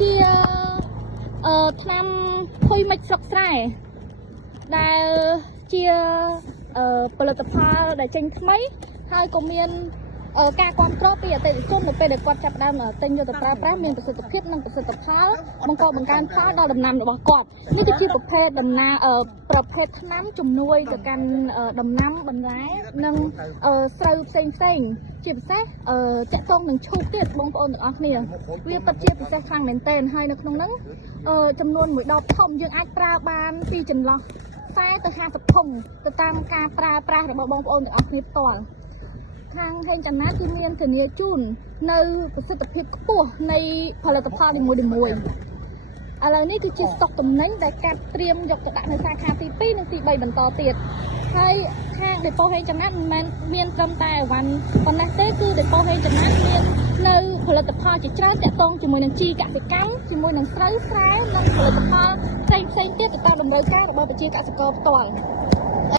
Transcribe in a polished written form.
ជាឆ្នាំភុយមិចស្រុកស្រែដែលជាផលិតផលដែលចេញថ្មីហើយក៏មានការគ្រប់គ្រងពីអតិថិជននៅពេលដែលគាត់ចាប់ផ្ដើមទិញយកទៅប្រើប្រាស់មានប្រសិទ្ធភាពនិងប្រសិទ្ធផលបង្កបង្កើនផលដល់ដំណាំរបស់គាត់នេះគឺជាប្រភេទដំណាំប្រភេទថ្នាំជំនួយទៅកាន់ដំណាំបន្លែនិងស្រូវផ្សេងជាពិសេសតាក់ទងនឹងឈូកទៀតបងប្អូនទាំងអស់គ្នាវាពិតជាពិសេសខ្លាំងមែនទែនហើយនៅក្នុងហ្នឹងចំនួនមួយដបធំយើងអាចប្រើបានពីចន្លោះ40ទៅ50ធុងទៅតាមការប្រើប្រាស់របស់បងប្អូនទាំងអស់គ្នាផ្ទាល់ខាងហេងចន្ទណាគឺមានធានាជូននៅប្រសិទ្ធភាពខ្ពស់នៃផលិតផលនីមួយៗឥឡូវនេះគឺជាស្តុកទំនិញដែលកាត់ត្រៀមយកទៅដាក់នៅសាខាទី2និងទី3បន្តទៀតហើយខាងដេប៉ូហេងចន្ទណាមិនមែនមានត្រឹមតែអីវ៉ាន់ប៉ុណ្ណេះទេគឺដេប៉ូហេងចន្ទណាមាននៅផលិតផលជាច្រើនតាក់ទងជាមួយនឹងជីកសិកម្មជាមួយនឹងស្រូវស្រែនិងផលិតផលផ្សេងទៀតទៅតាមតម្រូវការរបស់ប្រជាកសិករផ្ទាល់